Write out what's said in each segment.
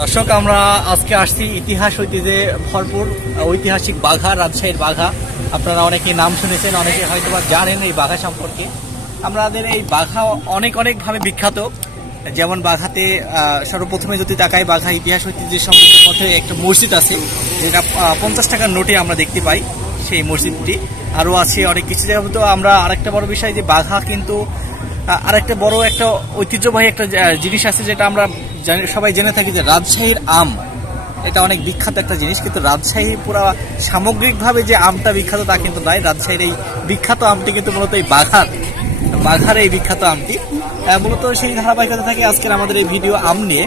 দর্শক, আমরা আজকে আসছি ইতিহাস ঐতিহ্যে ভরপুর ঐতিহাসিক বাঘা, রাজশাহীর বাঘা। আপনারা অনেকে নাম শুনেছেন, অনেকে হয়তো বা জানেন এই বাঘা সম্পর্কে। আমাদের এই বাঘা অনেক ভাবে বিখ্যাত। যেমন বাঘাতে সর্বপ্রথমে যদি তাকাই, বাঘা ইতিহাস ঐতিহ্যের সম্পর্কের মধ্যে একটা মসজিদ আছে, যেটা 50 টাকার নোটে আমরা দেখতে পাই। সেই মসজিদটি আরও আছে অনেক কিছু জায়গা। তো আমরা আরেকটা বড় বিষয় যে বাঘা কিন্তু আরেকটা বড় একটা ঐতিহ্যবাহী একটা জিনিস আছে, যেটা আমরা সবাই জেনে থাকি যে রাজশাহীর আম। এটা অনেক বিখ্যাত একটা জিনিস, কিন্তু রাজশাহী পুরো সামগ্রিকভাবে যে আমটা বিখ্যাত তা কিন্তু নয়। রাজশাহীর এই বিখ্যাত আমটি কিন্তু মূলত এই বাঘার এই বিখ্যাত আমটি মূলত সেই ধারাবাহিকতা থাকে আজকের আমাদের এই ভিডিও আম নিয়ে।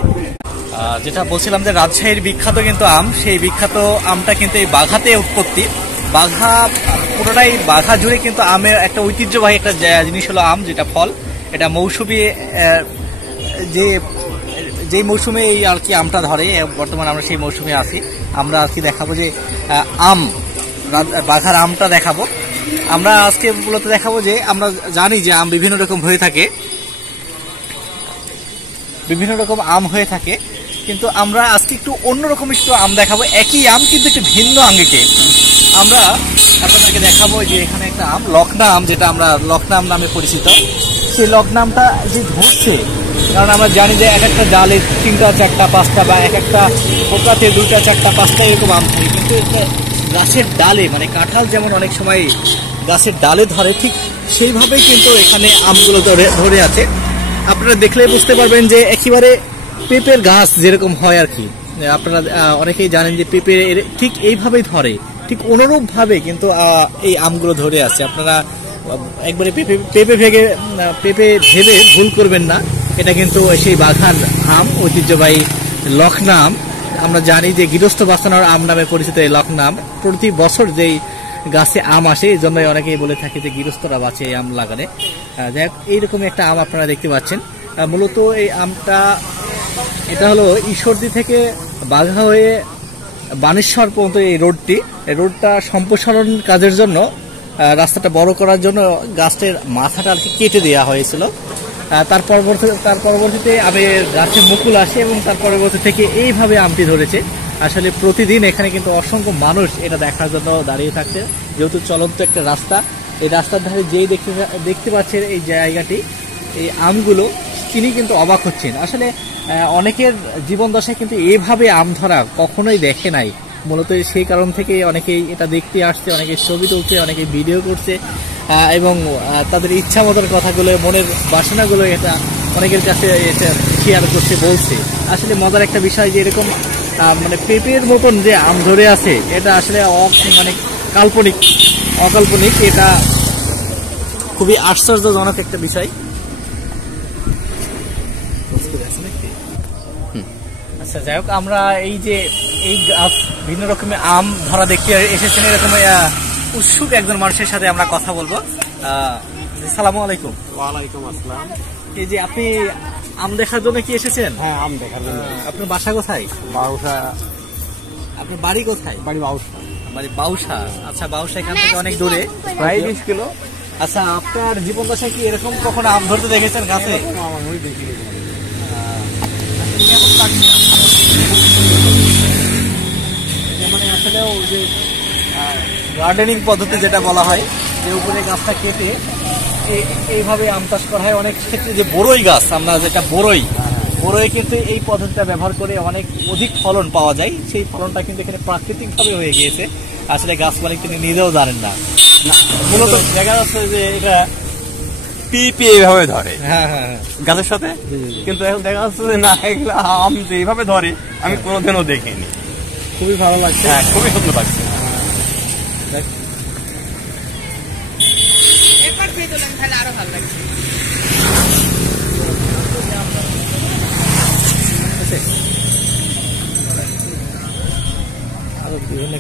যেটা বলছিলাম যে রাজশাহীর বিখ্যাত কিন্তু আম, সেই বিখ্যাত আমটা কিন্তু এই বাঘাতে উৎপত্তি। বাঘা পুরোটাই বাঘা জুড়ে কিন্তু আমের একটা ঐতিহ্যবাহী একটা জিনিস হলো আম, যেটা ফল। এটা মৌসুমী যে মৌসুমে এই আর কি আমটা ধরে, বর্তমানে আমরা সেই মৌসুমে আছি। আমরা আর কি দেখাবো যে বাঘার আমটা দেখাবো। আমরা আজকে মূলত দেখাবো যে আমরা জানি যে আম বিভিন্ন রকম হয়ে থাকে, বিভিন্ন রকম আম হয়ে থাকে, কিন্তু আমরা আজকে একটু অন্যরকম একটু আম দেখাবো। একই আম কিন্তু একটু ভিন্ন আঙ্গিকে আমরা আপনাদেরকে দেখাবো। যে এখানে একটা আম, লকনা আম, যেটা আমরা লকনা আম নামে পরিচিত। সেই লকনা আমটা যে ধরছে, কারণ আমরা জানি যে এক একটা ডালে 3টা 4টা 5টা বা এক একটা পোকাতে 2টা 4টা 5টা এরকম আম থাকে, কিন্তু গাছের ডালে, মানে কাঁঠাল যেমন অনেক সময় গাছের ডালে ধরে, ঠিক সেইভাবেই কিন্তু এখানে আমগুলো ধরে আছে। আপনারা দেখলে বুঝতে পারবেন যে একেবারে পেঁপের গাছ যেরকম হয় আর কি। আপনারা অনেকেই জানেন যে পেঁপে ঠিক এইভাবেই ধরে, ঠিক অনুরূপ ভাবে কিন্তু এই আমগুলো ধরে আছে। আপনারা একবারে পেঁপে ভেবে ভুল করবেন না, এটা কিন্তু সেই বাঘার আম, ঐতিহ্যবাহী লকনা আম। আমরা জানি যে গৃহস্থ বাঁচানোর আম নামে পরিচিত এই লকনা আম। প্রতি বছর যেই গাছে আম আসে, এই জন্যই অনেকেই বলে থাকে যে গৃহস্থরা বাঁচে এই আম লাগানে। যাই হোক, এইরকম একটা আম আপনারা দেখতে পাচ্ছেন। মূলত এই আমটা, এটা হলো ঈশ্বরদী থেকে বাঘা হয়ে বানেশ্বর পর্যন্ত এই রোডটা সম্প্রসারণ কাজের জন্য, রাস্তাটা বড় করার জন্য গাছের মাথাটা আর কি কেটে দেওয়া হয়েছিল। তার পরবর্তীতে আমের গাছে মুকুল আসে এবং তার পরবর্তী থেকে এইভাবে আমটি ধরেছে। আসলে প্রতিদিন এখানে কিন্তু অসংখ্য মানুষ এটা দেখার জন্য দাঁড়িয়ে থাকছে, যেহেতু চলন্ত একটা রাস্তা। এই রাস্তার ধারে যেই দেখতে পাচ্ছেন এই জায়গাটি, এই আমগুলো, তিনি কিন্তু অবাক হচ্ছেন। আসলে অনেকের জীবন দশায় কিন্তু এভাবে আম ধরা কখনোই দেখে নাই। মূলত সেই কারণ থেকে অনেকেই এটা দেখতে আসছে, অনেকে ছবি তুলছে, অনেকে ভিডিও করছে এবং তাদের ইচ্ছা মতন কথাগুলো, মনের বাসনাগুলো এটা অনেকের কাছে এটা শেয়ার করছে, বলছে। আসলে মজার একটা বিষয় যে এরকম মানে পেঁপের মতন যে আম ধরে আছে, এটা আসলে মানে অকাল্পনিক। এটা খুবই আশ্চর্যজনক একটা বিষয়। আচ্ছা, যাই হোক, আমরা এই যে এই ভিন্ন রকমের আম ধরা দেখতে এসেছেন, এরকম উৎসুক একজন মানুষের সাথে আমরা কথা বলবো। আসসালামু আলাইকুম। ওয়ালাইকুম আসসালাম। এই যে আপনি আম দেখার জন্য কি এসেছেন? হ্যাঁ, আম দেখার জন্য। আপনার বাসা কোথায়? বাউসা। আপনার বাড়ি কোথায়? বাড়ি বাউসা। বাড়ি বাউসা। আচ্ছা, বাউসা এখান থেকে অনেক দূরে, প্রায় 20 কিলো। আচ্ছা, আপনার জীবন দশায় কি এরকম কখনো আম ধরতে দেখেছেন গাছে? আমি দেখি। কেমন লাগছে? মানে আসলে যে গার্ডেনিং পদ্ধতি যেটা বলা হয়, যে উপরে গাছটা কেটে এইভাবে আম চাষ করা হয়। অনেক ক্ষেত্রে যে বড়ই গাছ, আমরা যেটা বড়ই কিন্তু এই পদ্ধতিটা ব্যবহার করে অনেক অধিক ফলন পাওয়া যায়। সেই ফলনটা কিন্তু এখানে প্রাকৃতিকভাবে হয়ে গিয়েছে। আসলে গাছ মালিক তিনি নিজেও জানেন না। মূলত দেখা যাচ্ছে যে এটা পিপি এইভাবে ধরে গাছের সাথে, কিন্তু এখন দেখা যাচ্ছে যে না, এগুলো আম যে এইভাবে ধরে আমি কোনোদিনও দেখিনি। খুবই ভালো লাগছে। হ্যাঁ, খুবই সুন্দর লাগছে। আরো ভালো লাগছে। আরো বিভিন্ন